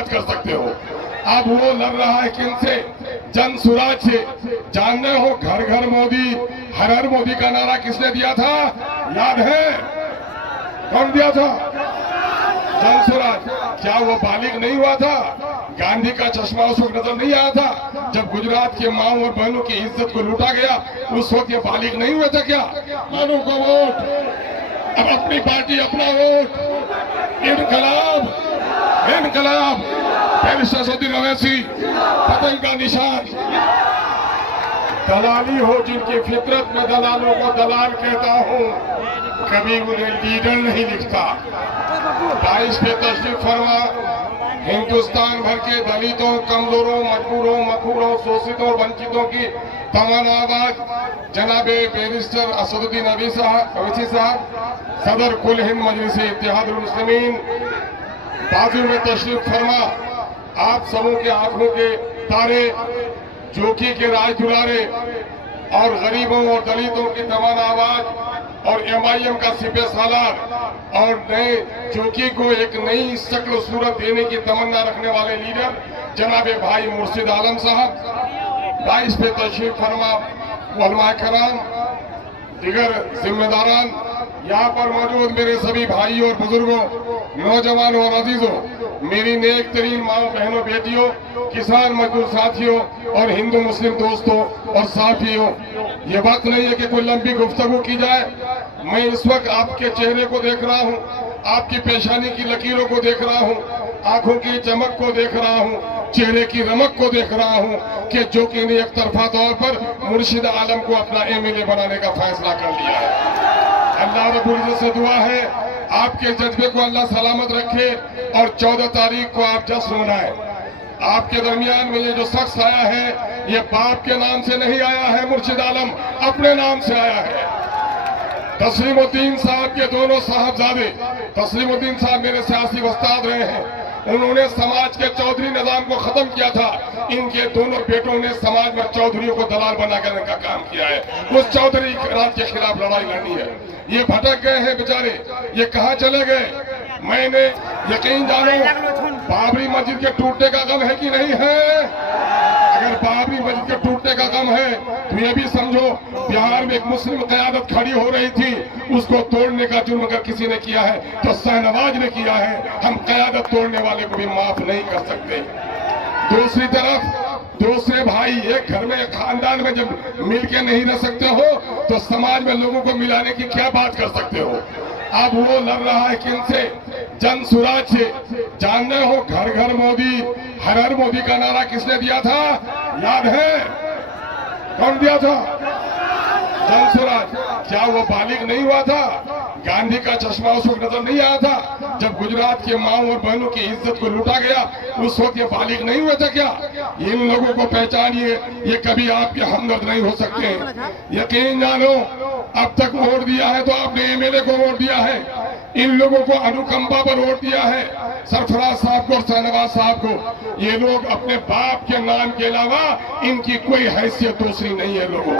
बात कर सकते हो। अब वो लड़ रहा है किनसे? जन सुराज से। जानते हो घर घर मोदी, हर हर मोदी का नारा किसने दिया था? याद है? कौन दिया था? जन सुराज। क्या वो बालिग नहीं हुआ था? गांधी का चश्मा उस वक्त नजर नहीं आया था जब गुजरात के माँ और बहनों की इज्जत को लूटा गया? उस वक्त ये बालिग नहीं हुए थे क्या? मानो को वोट, अब अपनी पार्टी अपना वोट, इनकलाब इनकलाब, बैरिस्टर अवैसी पतंग का निशान। दलाली हो जिनकी फितरत में दलालों को दलाल कहता हूँ, कभी उन्हें लीडर नहीं लिखता। 22 पे तशरीफ फरमा हिंदुस्तान भर के दलितों, कमजोरों, मजबूरों, मखूरों, शोषितों, वंचितों की तमन्ना आवाज जनाबे बैरिस्टर असदुद्दीन अवैसी साहब, सदर कुल हिंद मजलिस इत्तेहादुल मुस्लिमीन, बाजू में तशरीफ फरमा। आप सबों के आंखों के तारे, जोकी के राज दुलारे और गरीबों और दलितों की तमन्ना आवाज और MIM का सिपह सालार और नए जोकी को एक नई शक्ल सूरत देने की तमन्ना रखने वाले लीडर जनाबे भाई मुर्शिद आलम साहब, 22 पे तशरीफ फरमा उलमा कराम, दिगर जिम्मेदारान, यहाँ पर मौजूद मेरे सभी भाइयों और बुजुर्गों, नौजवानों और अजीजों, मेरी नेक तरीन माओ, बहनों, बेटियों, किसान मजदूर साथियों और हिंदू मुस्लिम दोस्तों और साथियों, ये वक्त नहीं है कि कोई लंबी गुफ्तगू की जाए। मैं इस वक्त आपके चेहरे को देख रहा हूँ, आपकी पेशानी की लकीरों को देख रहा हूँ, आंखों की चमक को देख रहा हूँ, चेहरे की रमक को देख रहा हूँ कि जो कि ने एक तरफा तौर पर मुर्शिद आलम को अपना MLA बनाने का फैसला कर लिया है। अल्लाह रब्बुल इज्जत से दुआ है आपके जज्बे को अल्लाह सलामत रखे और 14 तारीख को आप जश्न मनाएं। आपके दरमियान में ये जो शख्स आया है, ये बाप के नाम से नहीं आया है, मुर्शिद आलम अपने नाम से आया है। तस्लीमुद्दीन साहब के दोनों साहबजादे, तस्लीमुद्दीन साहब मेरे सियासी उस्ताद रहे हैं, उन्होंने समाज के चौधरी निजाम को खत्म किया था। इनके दोनों बेटों ने समाज में चौधरियों को दलाल बनाकर का काम किया है। उस चौधरी राज के खिलाफ लड़ाई लड़नी है। ये भटक गए हैं बेचारे, ये कहाँ चले गए? मैंने यकीन जानो बाबरी मस्जिद के टूटने का गम है कि नहीं है? अगर बाबरी मस्जिद के टूटने का गम है तो ये भी समझो बिहार में एक मुस्लिम क़यादत खड़ी हो रही थी, उसको तोड़ने का जुर्म अगर किसी ने किया है तो शाहनवाज ने किया है। हम क़यादत तोड़ने वाले को भी माफ नहीं कर सकते। दूसरी तरफ दूसरे भाई एक घर में खानदान में जब मिल के नहीं रह सकते हो तो समाज में लोगों को मिलाने की क्या बात कर सकते हो? अब वो लड़ रहा है किनसे? जन सुराज से। जानते हो घर घर मोदी, हर हर मोदी का नारा किसने दिया था? याद है? कौन दिया था? जन सुराज। क्या वो बालिग नहीं हुआ था? गांधी का चश्मा उस वक्त नजर नहीं आया था जब गुजरात के माँ और बहनों की इज्जत को लूटा गया? उस वक्त ये बालिग नहीं हुए थे क्या? इन लोगों को पहचानिए, ये कभी आपके हमदर्द नहीं हो सकते। यकीन जानो अब तक वोट दिया है तो आपने MLA को वोट दिया है, इन लोगों को अनुकंपा पर वोट दिया है, सरफराज साहब को और शाहनवाज साहब को। ये लोग अपने बाप के नाम के अलावा इनकी कोई हैसियत दूसरी नहीं है लोगों।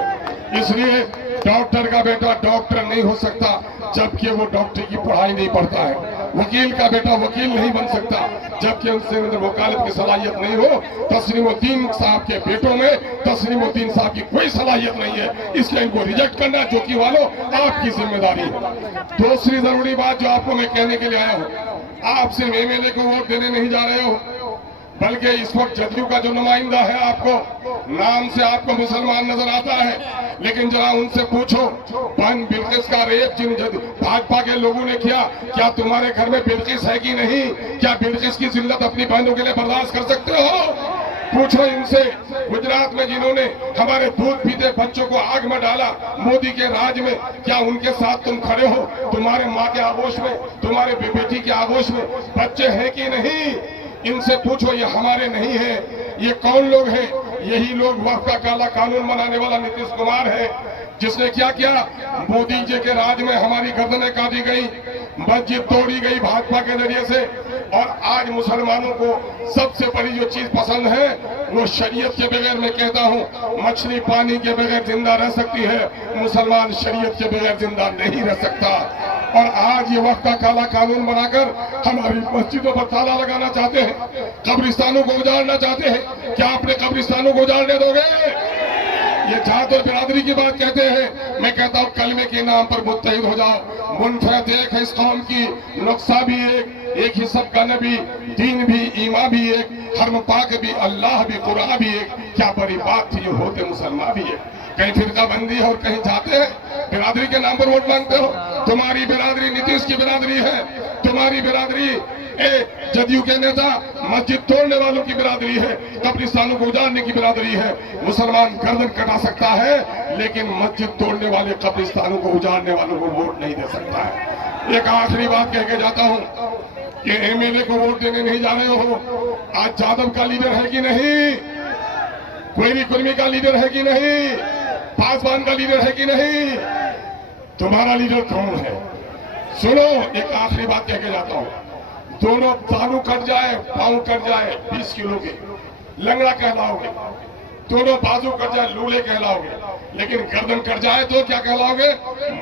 इसलिए डॉक्टर का बेटा डॉक्टर नहीं हो सकता जबकि वो डॉक्टर की पढ़ाई नहीं पढ़ता है। वकील का बेटा वकील नहीं बन सकता जबकि उससे वकालत की सलाहियत नहीं हो। तस्लीमुद्दीन साहब के बेटों में तस्लीमुद्दीन साहब की कोई सलाहियत नहीं है, इसलिए इनको रिजेक्ट करना जोकी वालों आपकी जिम्मेदारी है। दूसरी जरूरी बात जो आपको मैं कहने के लिए आया हूँ, आप सिर्फ MLA को वोट देने नहीं जा रहे हो, बल्कि इस वक्त जदयू का जो नुमाइंदा है, आपको नाम से आपको मुसलमान नजर आता है, लेकिन जरा उनसे पूछो बहन बिल्किस का रेप जिन भाजपा के लोगों ने किया, क्या तुम्हारे घर में बिल्किस है कि नहीं? क्या बिल्किस की जिल्लत अपनी बहनों के लिए बर्दाश्त कर सकते हो? पूछो इनसे। गुजरात में जिन्होंने हमारे दूध पीते बच्चों को आग में डाला मोदी के राज में, क्या उनके साथ तुम खड़े हो? तुम्हारे माँ के आगोश में, तुम्हारे बेटी के आगोश में बच्चे हैं कि नहीं? इनसे पूछो। ये हमारे नहीं है। ये कौन लोग हैं? यही लोग वक्त का काला कानून बनाने वाला नीतीश कुमार है, जिसने क्या किया? मोदी जी के राज में हमारी गर्दनें काटी गई, मस्जिद तोड़ी गई भाजपा के जरिए से, और आज मुसलमानों को सबसे बड़ी जो चीज पसंद है वो शरीयत के बगैर, मैं कहता हूँ मछली पानी के बगैर जिंदा रह सकती है, मुसलमान शरीयत के बगैर जिंदा नहीं रह सकता। और आज ये वक्त का काला कानून बनाकर हमारी मस्जिदों पर ताला लगाना चाहते हैं, कब्रिस्तानों को उजाड़ना चाहते हैं। क्या अपने कब्रिस्तानों को उजाड़ने दोगे? ये जात और बिरादरी की बात कहते हैं। मैं कहता हूँ कलमे के नाम पर मुत्तहिद हो जाओ। मुनफरद एक है इस कौम की, नुक्सा भी एक ही सबका नबी, दीन भी, ईमान भी एक, हरम पाक भी, अल्लाह भी, कुरान भी एक। क्या बड़ी बात थी, ये होते मुसलमान भी एक। कहीं फिरका बंदी है और कहीं जाते हैं बिरादरी के नाम पर वोट मांगते हो। तुम्हारी बिरादरी नीतीश की बिरादरी है, तुम्हारी बिरादरी जदयू के नेता मस्जिद तोड़ने वालों की बिरादरी है, कब्रिस्तानों को उजाड़ने की बिरादरी है। मुसलमान गर्दन कटा सकता है लेकिन मस्जिद तोड़ने वाले, कब्रिस्तानों को उजाड़ने वालों को वोट नहीं दे सकता है। एक आखिरी बात कह के जाता हूं कि एमएलए को वोट देने नहीं जा रहे हो। आज जादव का लीडर है कि नहीं, कोई कुर्मी का लीडर है कि नहीं, पासवान का लीडर है कि नहीं, तुम्हारा लीडर कौन है? सुनो, एक आखिरी बात कह के जाता हूं। दोनों तालू कट जाए, पांव कट जाए 20 किलो के, लंगड़ा कहलाओगे। दोनों बाजू कट जाए, लूले कहलाओगे। लेकिन गर्दन कट जाए तो क्या कहलाओगे?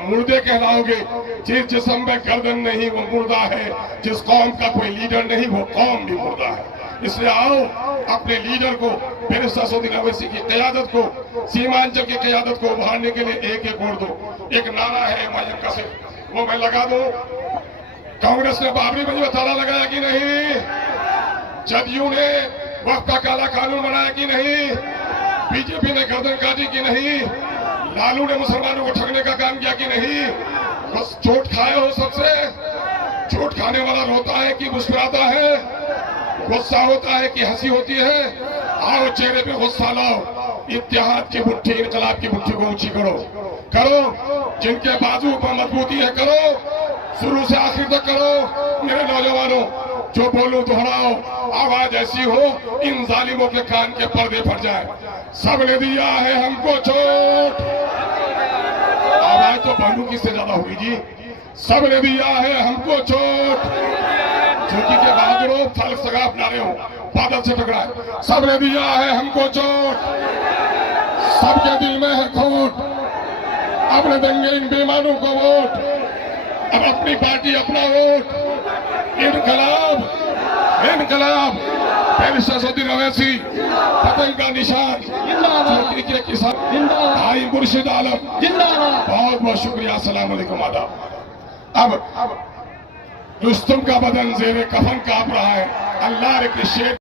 मुर्दे कहलाओगे। जिस जिस्म में गर्दन नहीं वो मुर्दा है, जिस कौम का कोई लीडर नहीं वो कौम भी मुर्दा है। इसलिए आओ अपने लीडर को, बैरिस्टर असदुद्दीन ओवैसी की क़यादत को, सीमांचल की क़यादत को उभारने के लिए एक एक वोट दो। एक नारा है एमआईएम का, सिर्फ वो मैं लगा दूं। कांग्रेस ने बाबरी मस्जिद में ताला लगाया कि नहीं? जदयू ने वक्त का काला कानून बनाया कि नहीं? बीजेपी ने गर्दन काटी कि नहीं? लालू ने मुसलमानों को ठगने का काम किया कि नहीं? बस चोट खाए हो सबसे। चोट खाने वाला रोता है कि मुस्कुराता है, गुस्सा होता है कि हंसी होती है? आओ चेहरे पे गुस्सा लाओ, इत्तेहाद की मुट्ठी, इनकलाब की मुट्ठी को ऊंची करो। जिनके बाजू पर मजबूती है करो, शुरू से आखिर तक करो। मेरे नौजवानों, जो बोलूं दोहराओ, आवाज ऐसी हो इन जालिमों के कान के पर्दे फट जाए। सबने दिया है हमको चोट, आवाज तो बंदूकी से ज्यादा होगी जी। सबने दिया है हमको चोट, झुकी के बहादुरों फल सगा अपना रहे हो, बादल से टकराए। सबने दिया है हमको चोट, सबके दिल में है खोट, अपने देंगे इन बेईमानों को वोट। अब अपनी पार्टी अपना वोट, इनकलाब, इनकलाब, बैरिस्टर असदुद्दीन ओवैसी, पतंग का निशान, चौधरी के किसान, भाई मुर्शिद आलम, बहुत बहुत शुक्रिया। अस्सलाम वालेकुम, आदाब। अब रुस्तम का बदन ज़ेरे कफन कांप रहा है। अल्लाह के शेर